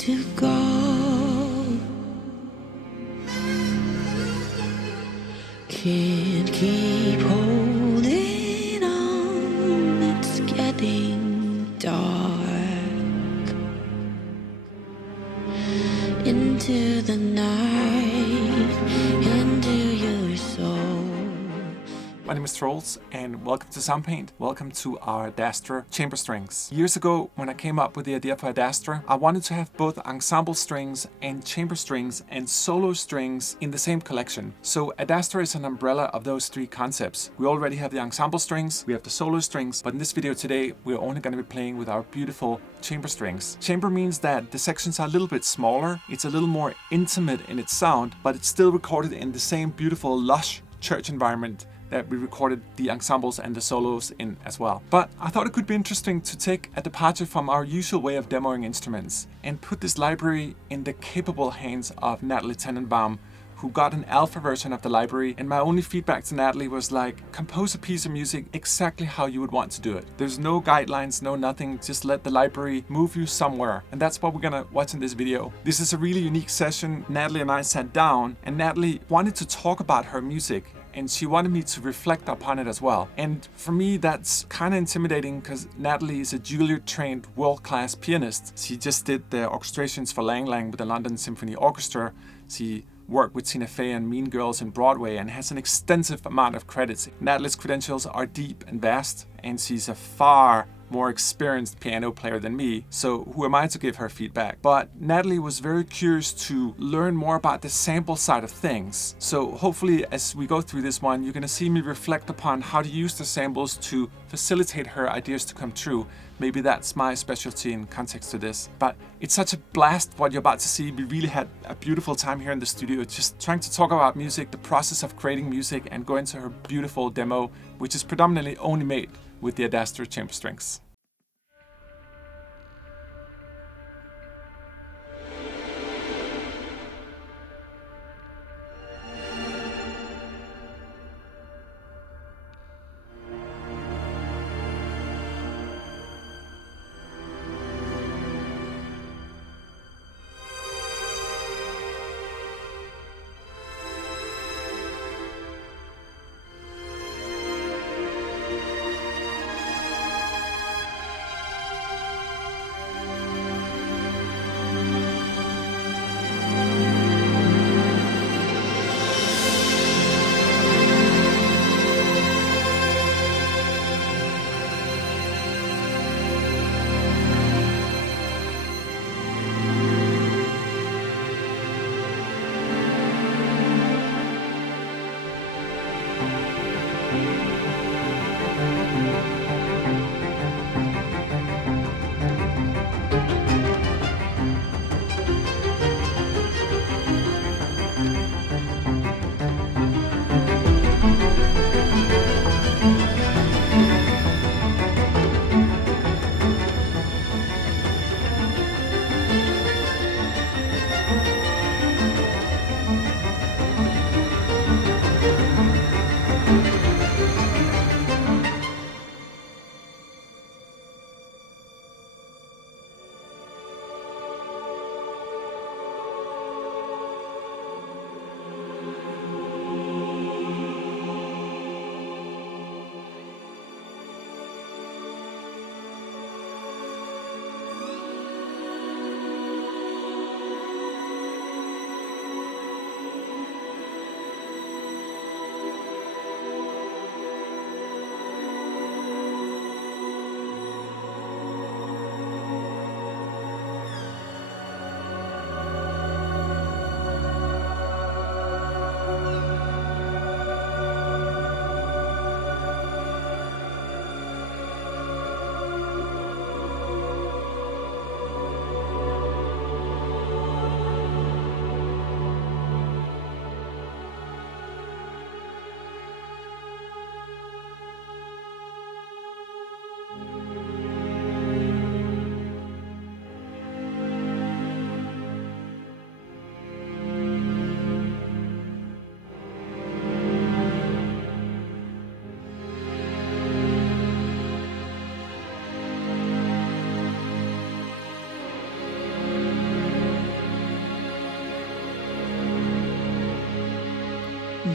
to go. Can't keep holding on, it's getting dark. Into the night, into your soul. My name is Troels and welcome to Soundpaint. Welcome to our Adastra Chamber Strings. Years ago, when I came up with the idea for Adastra, I wanted to have both ensemble strings and chamber strings and solo strings in the same collection. So Adastra is an umbrella of those three concepts. We already have the ensemble strings, we have the solo strings, but in this video today, we're only going to be playing with our beautiful chamber strings. Chamber means that the sections are a little bit smaller, it's a little more intimate in its sound, but it's still recorded in the same beautiful, lush church environment that we recorded the ensembles and the solos in as well. But I thought it could be interesting to take a departure from our usual way of demoing instruments and put this library in the capable hands of Natalie Tenenbaum, who got an alpha version of the library, and my only feedback to Natalie was like, compose a piece of music exactly how you would want to do it. There's no guidelines, no nothing, just let the library move you somewhere. And that's what we're gonna watch in this video. This is a really unique session. Natalie and I sat down, and Natalie wanted to talk about her music, and she wanted me to reflect upon it as well. And for me, that's kind of intimidating because Natalie is a Juilliard-trained world-class pianist. She just did the orchestrations for Lang Lang with the London Symphony Orchestra. She worked with Tina Fey and Mean Girls in Broadway and has an extensive amount of credits. Natalie's credentials are deep and vast, and she's a far more experienced piano player than me, so who am I to give her feedback? But Natalie was very curious to learn more about the sample side of things. So hopefully as we go through this one, you're gonna see me reflect upon how to use the samples to facilitate her ideas to come true. Maybe that's my specialty in context to this. But it's such a blast what you're about to see. We really had a beautiful time here in the studio, just trying to talk about music, the process of creating music, and go into her beautiful demo, which is predominantly only made with the Adastra Chamber Strings.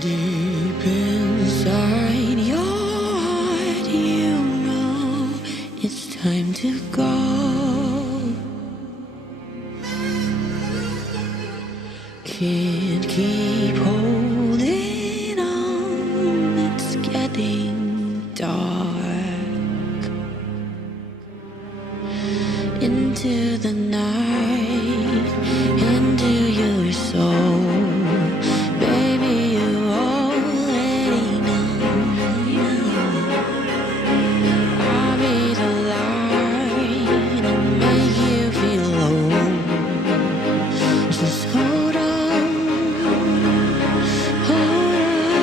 Deep inside your heart, you know it's time to go. Can't keep holding on, it's getting dark. Into the night, into your soul. Baby, you already know. I'll be the light and make you feel whole. Just hold on, hold on,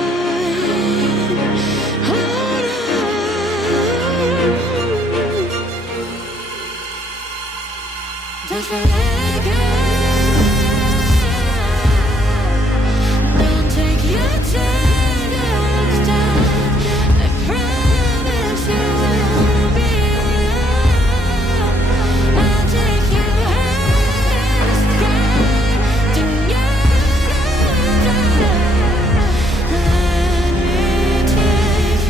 hold on. Just let go. Don't take your time to look down. I promise you won't be alone. I'll take you high in the sky. Don't you let me take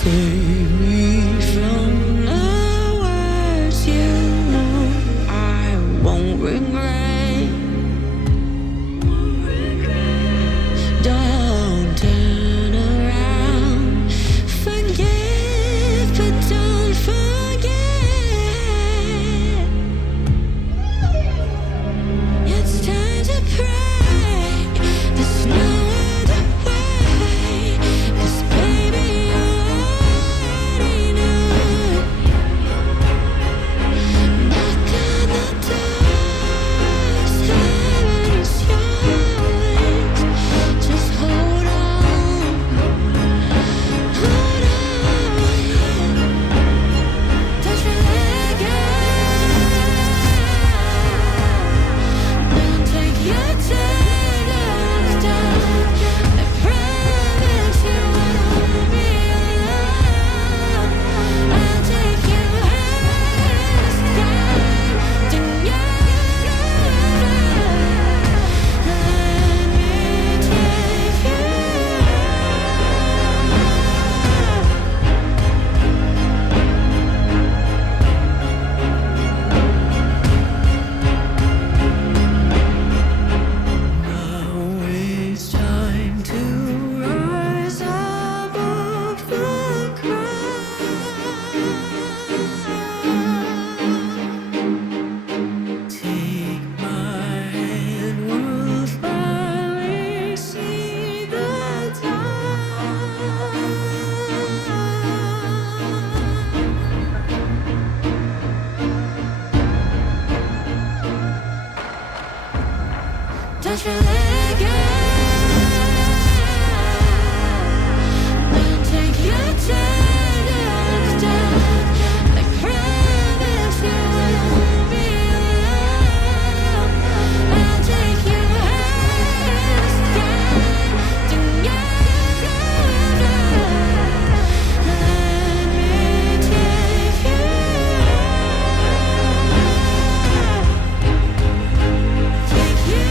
save me from the words you know I won't regret. Don't turn around. Forgive, but don't forget. It's time to pray. There's no other way. 'Cause baby, you already know. Knock on the doors, heaven is yours. Just hold on, hold on. Don't you let go. Don't take your time to look down. I promise you won't be alone. I'll take you high in the sky. Don't you let me take you. Now it's time to rise above the crowd. Take my hand, we'll finally see the time. Don't you let go. Don't take your time to look down. I promise you won't be alone. I'll take you high in the sky. Don't you let me take you. Take you.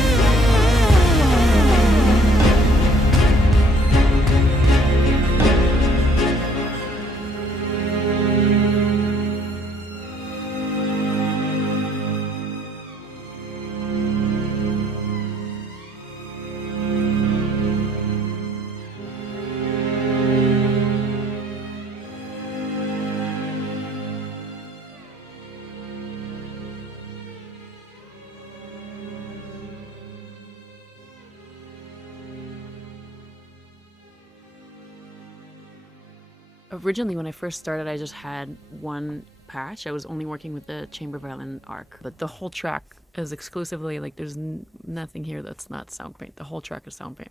Originally, when I first started, I just had one patch. I was only working with the chamber violin arc, but the whole track is exclusively like there's nothing here that's not Soundpaint. The whole track is Soundpaint.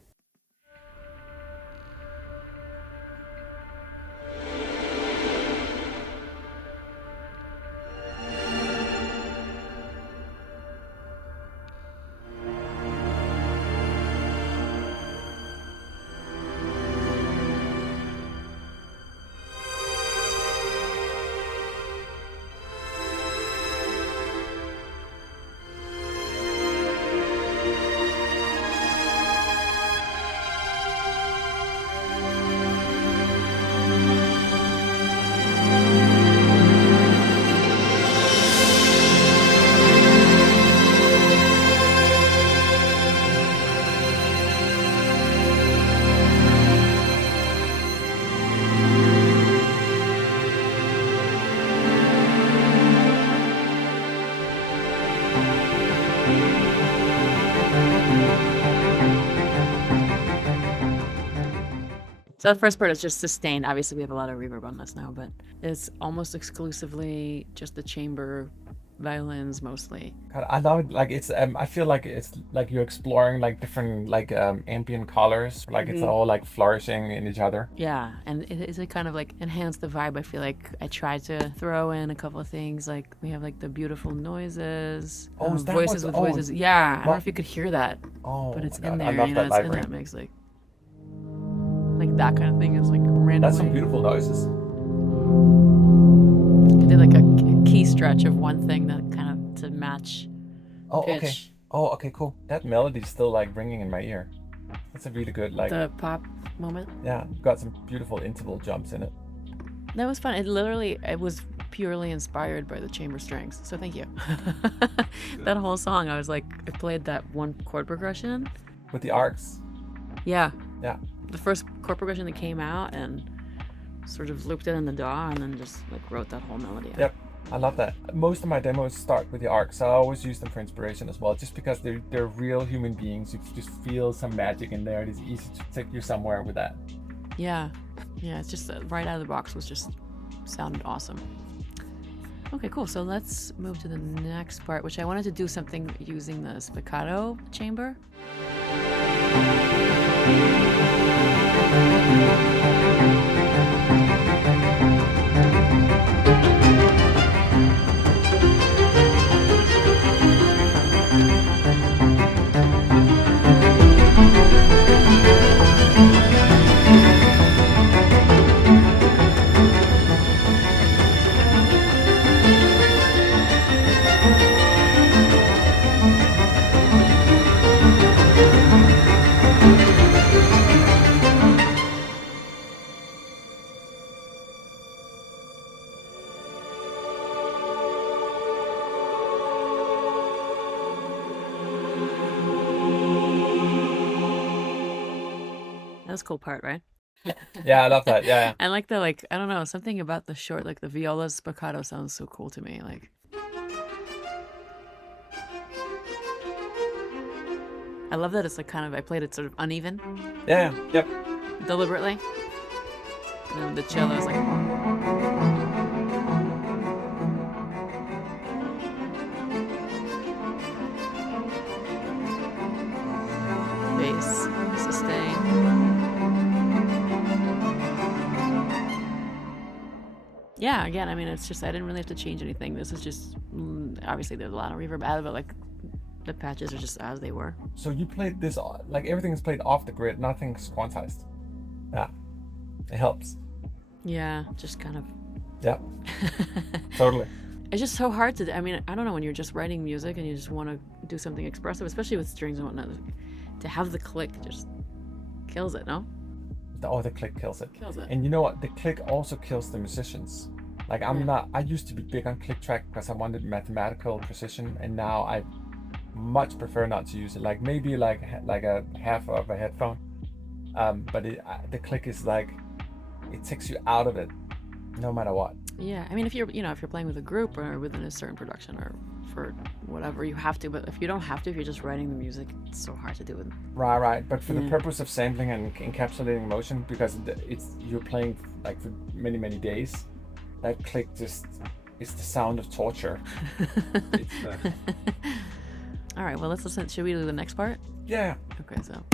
So the first part is just sustained. Obviously, we have a lot of reverb on this now, but it's almost exclusively just the chamber violins mostly. God, I love it. Like it's I feel like it's like you're exploring like different like ambient colors. Like it's all like flourishing in each other. Yeah, and it kind of like enhanced the vibe. I feel like I tried to throw in a couple of things. Like we have like the beautiful noises, Oh, is that voices what's- with oh, voices. Yeah, I don't know what- if you could hear that, Oh, but it's my in God, there. I love You know, that it's in library. that mix. Like that kind of thing is like randomly. That's some beautiful noises. I did like a key stretch of one thing that kind of to match Oh, okay. pitch. Oh, okay, cool. That melody's still like ringing in my ear. That's a really good like. The pop moment. Yeah, got some beautiful interval jumps in it. That was fun. It was purely inspired by the chamber strings. So thank you. That whole song, I was like, I played that one chord progression. With the arcs. Yeah. Yeah. The first chord progression that came out and sort of looped it in the DAW and then just like wrote that whole melody out. Yep. I love that. Most of my demos start with the arcs. I always use them for inspiration as well, just because they're real human beings. You just feel some magic in there. It is easy to take you somewhere with that. Yeah. Yeah, it's just right out of the box was just sounded awesome. Okay, cool. So let's move to the next part, which I wanted to do something using the spiccato chamber. That's a cool part, right? Yeah, I love that. Yeah. And like the I don't know, something about the short, like the Violas spiccato sounds so cool to me. Like I love that it's like kind of I played it sort of uneven Yeah. Yep. deliberately. And then the cello is like bass, sustain. Yeah, again, I mean, it's just I didn't really have to change anything. This is just obviously there's a lot of reverb out of it, like the patches are just as they were. So you played this like everything is played off the grid, nothing's quantized. Yeah. It helps. Yeah, just kind of. Yeah. Totally. It's just so hard to. I mean, I don't know when you're just writing music and you just want to do something expressive, especially with strings and whatnot. To have the click just kills it, no? The click kills it. Kills it. And you know what? The click also kills the musicians. Like I used to be big on click track because I wanted mathematical precision, and now I much prefer not to use it. Like maybe like a half of a headphone. But the click is like, it takes you out of it, no matter what. Yeah, I mean, if you're playing with a group or within a certain production or for whatever, you have to. But if you don't have to, if you're just writing the music, it's so hard to do it. Right. But for the purpose of sampling and encapsulating motion, because you're playing like for many, many days, that click just is the sound of torture. All right, well, let's listen. Should we do the next part? Yeah. Okay, so.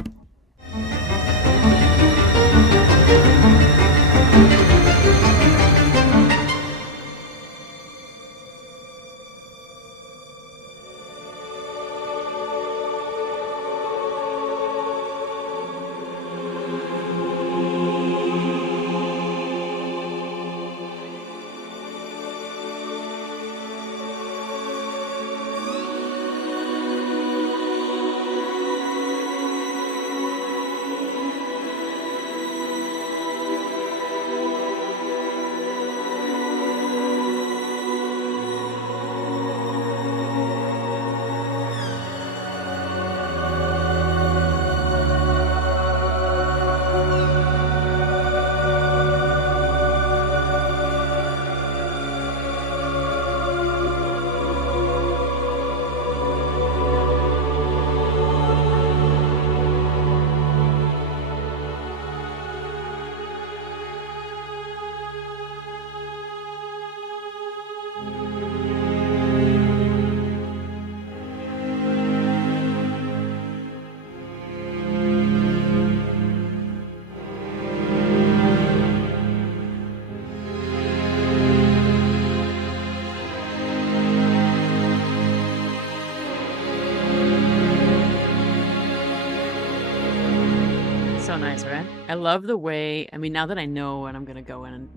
I love the way, I mean, now that I know, and I'm going to go in and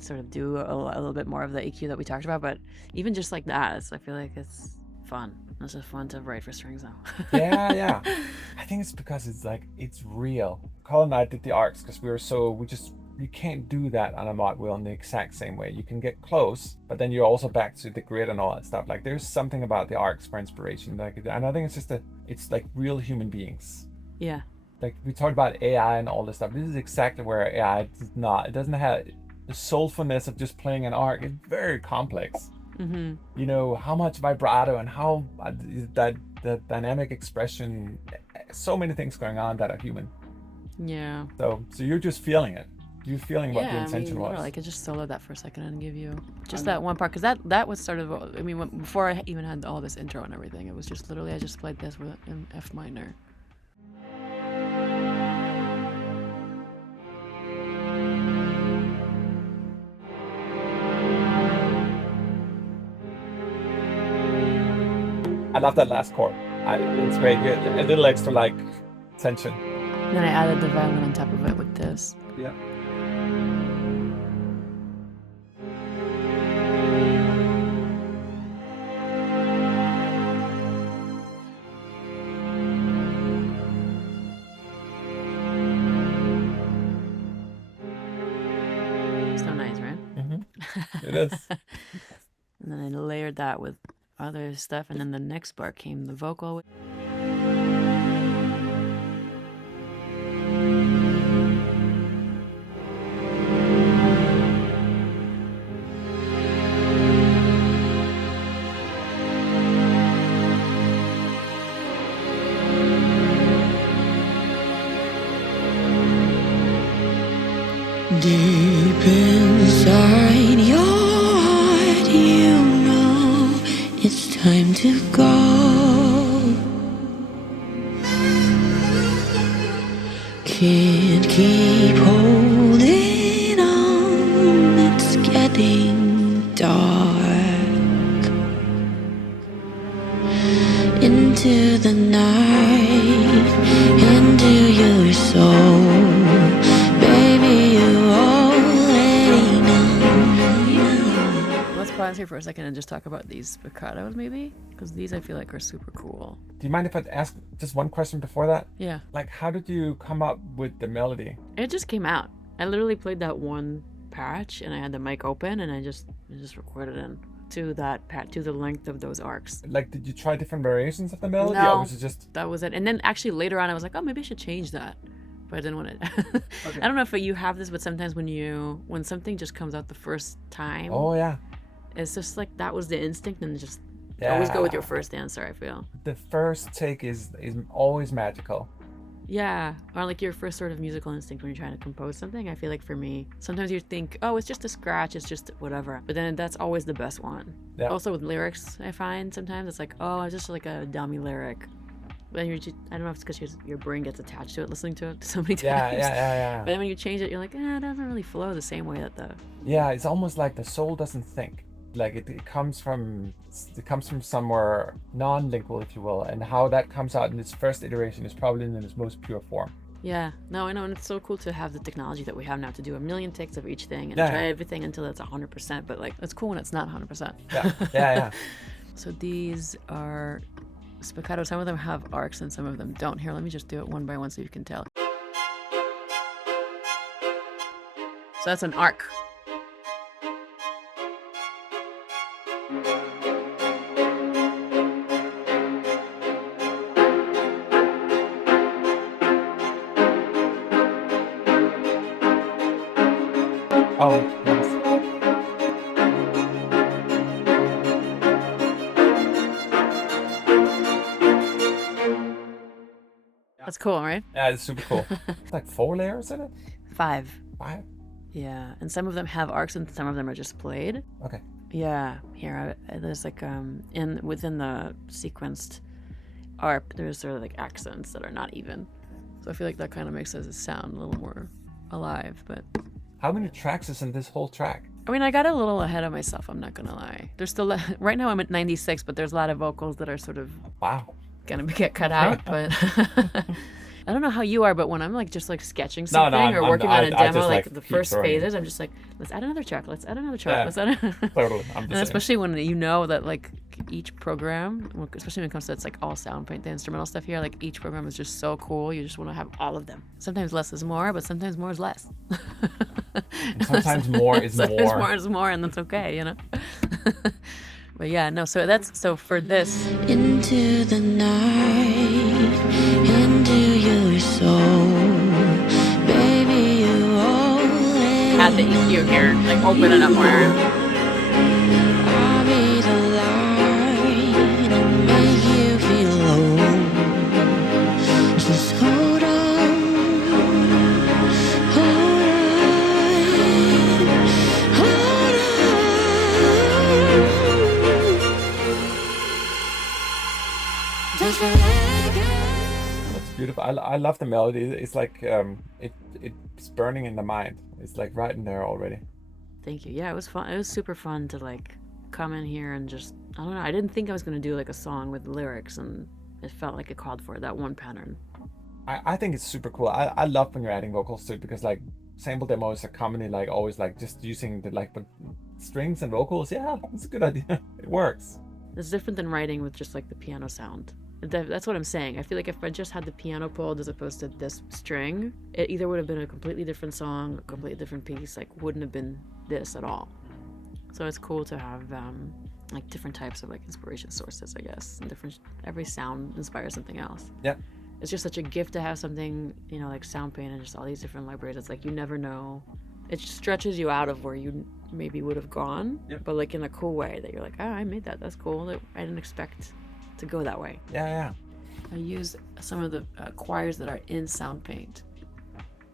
sort of do a little bit more of the EQ that we talked about, but even just like that, I feel like it's fun. It's just fun to write for strings now. Yeah. I think it's because it's real. Colin and I did the arcs because you can't do that on a mod wheel in the exact same way. You can get close, but then you're also back to the grid and all that stuff. Like there's something about the arcs for inspiration. And I think it's like real human beings. Yeah. Like we talked about AI and all this stuff. This is exactly where AI does not. It doesn't have the soulfulness of just playing an arc. It's very complex. Mm-hmm. You know, how much vibrato and how that dynamic expression, so many things going on that are human. Yeah. So you're just feeling it. You're feeling what the intention was. I could just solo that for a second and give you just that one part, because that was sort of, I mean, before I even had all this intro and everything, it was just literally I just played this with an F minor. I love that last chord. It's very good. A little extra like tension. And then I added the violin on top of it with this. Yeah. So nice, right? It is. And then I layered that with other stuff, and then the next bar came the vocal. Deep inside your heart, you know it's time to go. Can't keep holding on, it's getting dark. Into the night, into your soul. Pause here for a second and just talk about these spiccatos, maybe, because these I feel like are super cool. Do you mind if I ask just one question before that? Yeah. Like, how did you come up with the melody? It just came out. I literally played that one patch, and I had the mic open, and I just recorded in to that patch, to the length of those arcs. Like, did you try different variations of the melody, no, or was it just that was it? And then actually later on, I was like, oh, maybe I should change that. But I didn't want to. Okay. I don't know if you have this, but sometimes when something just comes out the first time. Oh yeah. It's just like that was the instinct, and just always go with your first answer, I feel. The first take is always magical. Yeah, or like your first sort of musical instinct when you're trying to compose something. I feel like for me, sometimes you think, oh, it's just a scratch, it's just whatever. But then that's always the best one. Yeah. Also with lyrics, I find sometimes it's like, oh, it's just like a dummy lyric. But then I don't know if it's because your brain gets attached to it, listening to it so many times. Yeah. But then when you change it, you're like, it doesn't really flow the same way that the... Yeah, it's almost like the soul doesn't think. Like it comes from somewhere non-lingual, if you will, and how that comes out in its first iteration is probably in its most pure form. Yeah, no, I know, and it's so cool to have the technology that we have now to do a million takes of each thing and try everything until it's 100%. But like, it's cool when it's not 100%. Yeah. So these are spiccato. Some of them have arcs and some of them don't. Here, let me just do it one by one so you can tell. So that's an arc. Oh, nice. That's cool, right? Yeah, it's super cool. It's like 4 layers in it? 5. 5? Yeah, and some of them have arcs and some of them are just played. Okay. Yeah, here there's like within the sequenced arc, there's sort of like accents that are not even. So I feel like that kind of makes it sound a little more alive. But how many tracks is in this whole track? I mean, I got a little ahead of myself, I'm not gonna lie. There's still right now I'm at 96, but there's a lot of vocals that are sort of wow gonna get cut out. But I don't know how you are, but when I'm like just like sketching No, something or working on a I demo, just, like like, the keep first throwing phases, I'm just like, let's add another track, let's add another track, Yeah, let's add. totally. I'm the And same. especially when you know that like each program, especially when it comes to it's like all Soundpaint, the instrumental stuff here, like each program is just so cool. You just want to have all of them. Sometimes less is more, but sometimes more is less. And sometimes more is Sometimes more. more is more, and that's okay, you know. But yeah, no. So for this, into the night, into your soul, baby, you always add the EQ here, like open it up more. I'll be the light and make you feel low. Just hold on, hold on. Just let go. That's beautiful. I love the melody. It's like it's burning in the mind. It's like right in there already. Thank you. Yeah, it was fun. It was super fun to like come in here and just, I don't know. I didn't think I was gonna do like a song with lyrics, and it felt like it called for that one pattern. I think it's super cool. I love when you're adding vocals to it because like sample demos are commonly like always like just using the like but strings and vocals. Yeah, it's a good idea. It works. It's different than writing with just like the piano sound. That's what I'm saying. I feel like if I just had the piano pulled as opposed to this string, it either would have been a completely different song, a completely different piece, like wouldn't have been this at all. So it's cool to have like different types of like inspiration sources, I guess. And every sound inspires something else. Yeah. It's just such a gift to have something, you know, like Soundpaint and just all these different libraries. It's like you never know. It stretches you out of where you maybe would have gone, but like in a cool way that you're like, oh, I made that. That's cool. I didn't expect to go that way. Yeah. I use some of the choirs that are in Soundpaint.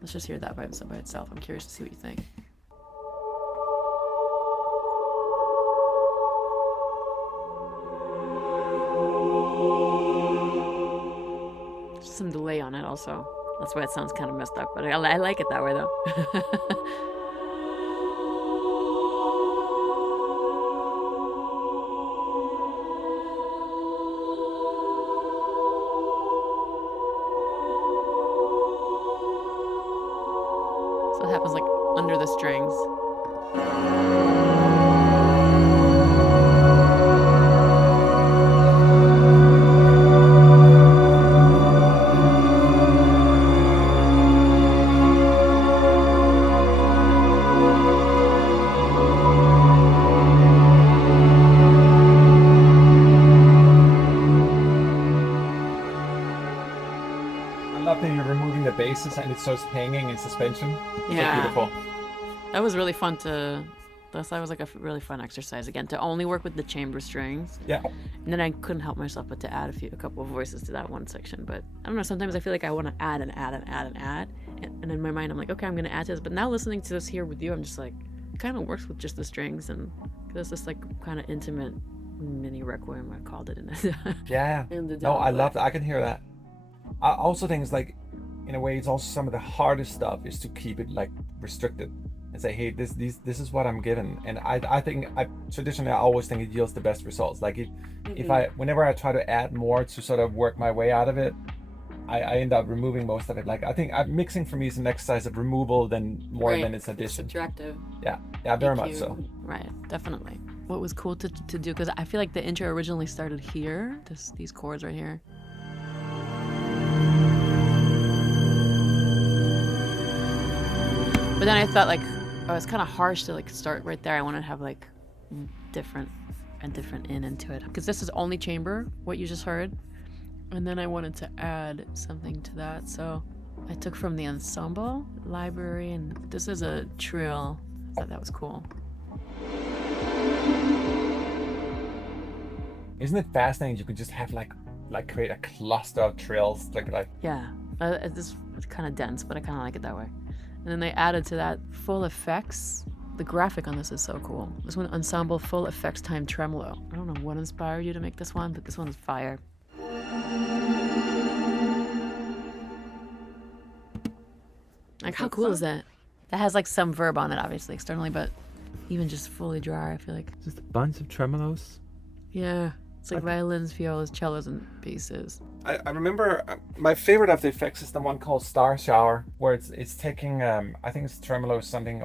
Let's just hear that by itself. I'm curious to see what you think. Just some delay on it also. That's why it sounds kind of messed up, but I like it that way though. So it happens like under the strings. I love that you're removing the basses and it's just hanging in suspension. It's Yeah. so beautiful. That was really fun that was like a really fun exercise again, to only work with the chamber strings. Yeah. And then I couldn't help myself but to add a couple of voices to that one section. But I don't know, sometimes I feel like I want to add and add and add and add. And in my mind, I'm like, okay, I'm going to add to this. But now listening to this here with you, I'm just like, it kind of works with just the strings. And there's this like kind of intimate mini requiem, I called it. Yeah. In the No, I demo, love but- that. I can hear that. I also think it's like, in a way, it's also some of the hardest stuff is to keep it like restricted and say, hey, this is what I'm given. And I think traditionally I always think it yields the best results. Like whenever I try to add more to sort of work my way out of it, I end up removing most of it. Like I think mixing for me is an exercise of removal more than it's addition. Subtractive. Yeah, very much so. Right, definitely. What was cool to do, because I feel like the intro originally started here, these chords right here. But then I thought like, oh, it's kind of harsh to like start right there. I want to have like different in into it, because this is only chamber, what you just heard. And then I wanted to add something to that. So I took from the ensemble library, and this is a trill. I thought that was cool. Isn't it fascinating? You can just have like create a cluster of trills like. Yeah, it's kind of dense, but I kind of like it that way. And then they added to that full effects. The graphic on this is so cool. This one, ensemble full effects time tremolo. I don't know what inspired you to make this one, but this one is fire. Like, how cool is that? That has like some verb on it, obviously externally, but even just fully dry, I feel like. Just a bunch of tremolos. Yeah, It's like violins, violas, cellos, and basses. I remember my favorite of the effects is the one called Star Shower, where it's taking I think it's tremolo or something,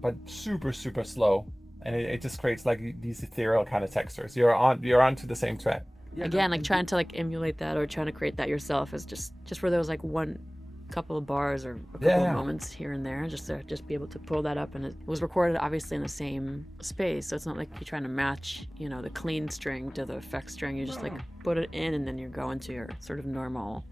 but super slow, and it just creates like these ethereal kind of textures. You're onto the same track. Yeah, Again, like trying to like emulate that or trying to create that yourself is just for those like one couple of bars or a couple of moments here and there, just to be able to pull that up. And it was recorded obviously in the same space, so it's not like you're trying to match, the clean string to the effect string. You just like put it in and then you're going to your sort of normal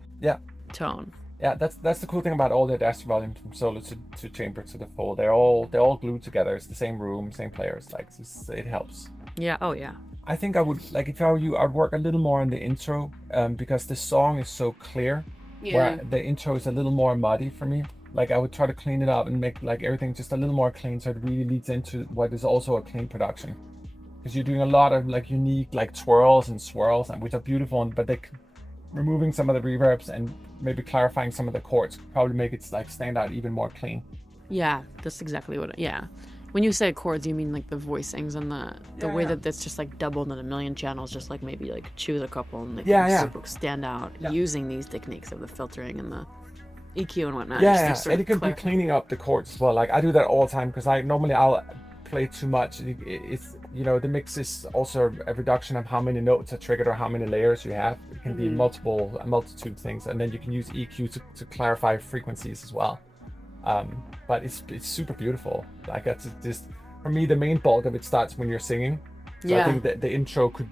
tone. Yeah, that's the cool thing about all the Adastra volumes, from solo to chamber to the full. They're all glued together. It's the same room, same players. Like it helps. Yeah. Oh yeah. I think I would, like, if I were you, I'd work a little more on the intro, because the song is so clear. Yeah. Where the intro is a little more muddy for me. Like, I would try to clean it up and make like everything just a little more clean, so it really leads into what is also a clean production. Because you're doing a lot of like unique like twirls and swirls, and which are beautiful, but removing some of the reverbs and maybe clarifying some of the chords could probably make it like stand out even more clean. Yeah, that's exactly what. When you say chords, you mean like the voicings and the way that that's just like doubled in a million channels, just like maybe like choose a couple and super stand out using these techniques of the filtering and the EQ and whatnot. And it could be cleaning up the chords as well. Like I do that all the time, because I'll play too much. It's the mix is also a reduction of how many notes are triggered or how many layers you have. It can be a multitude of things, and then you can use EQ to clarify frequencies as well. But it's super beautiful. Like that's just, for me, the main bulk of it starts when you're singing. So I think that the intro could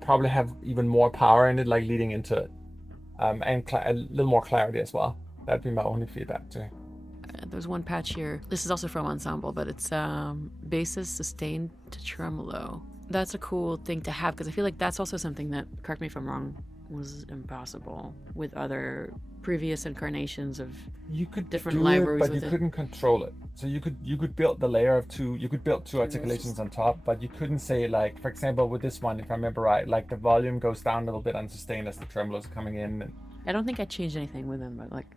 probably have even more power in it, like leading into it, and a little more clarity as well. That'd be my only feedback too. There's one patch here. This is also from Ensemble, but it's basses sustained to tremolo. That's a cool thing to have, because I feel like that's also something that, correct me if I'm wrong, was impossible with other previous incarnations of different libraries, but you couldn't control it. So you could build the layer of two. You could build two articulations on top, but you couldn't say, like, for example, with this one, if I remember right, like the volume goes down a little bit on sustain as the tremolos are coming in. I don't think I changed anything with them, but like.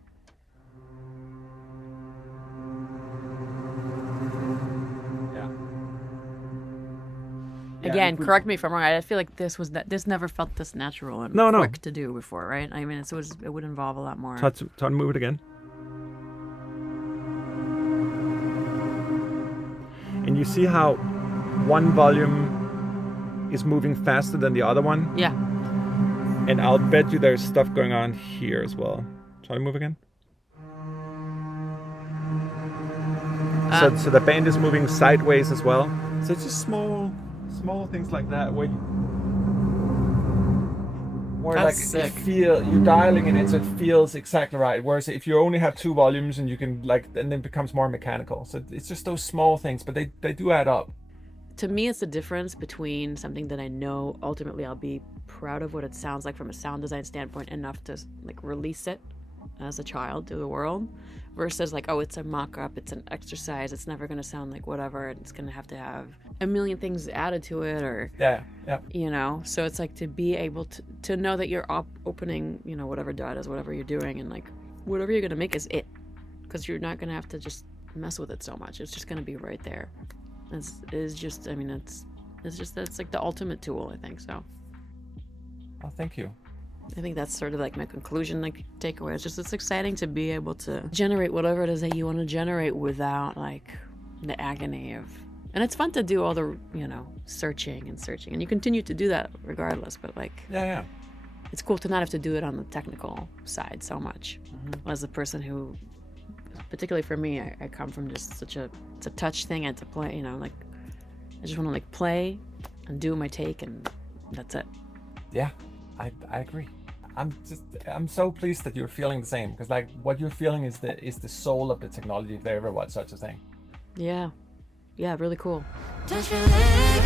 Again, correct me if I'm wrong. I feel like this never felt this natural and quick to do before, right? I mean, it would involve a lot more. Try to move it again. And you see how one volume is moving faster than the other one? Yeah. And I'll bet you there's stuff going on here as well. Try to move again. So the band is moving sideways as well. So it's just small things like that where like sick. You're dialing it in so it feels exactly right. Whereas if you only have two volumes and you can then it becomes more mechanical. So it's just those small things, but they do add up. To me, it's the difference between something that I know ultimately I'll be proud of what it sounds like from a sound design standpoint enough to like release it as a child to the world, versus like, oh, it's a mock-up, it's an exercise, it's never going to sound like whatever, and it's going to have a million things added to it, or so it's like to be able to know that you're opening whatever dot is whatever you're doing, and like whatever you're going to make is it, because you're not going to have to just mess with it so much. It's just going to be right there. It's like the ultimate tool, I think. So oh, thank you. I think that's sort of like my conclusion, like takeaway. It's exciting to be able to generate whatever it is that you want to generate without like the agony of, and it's fun to do all the searching, and you continue to do that regardless, but like it's cool to not have to do it on the technical side so much. As a person who, particularly for me, I come from just it's a touch thing, and to play, like I just want to like play and do my take, and that's it. Yeah, I agree. I'm so pleased that you're feeling the same, because like what you're feeling is the soul of the technology, if there ever was such a thing. Yeah, really cool. Touch your leg,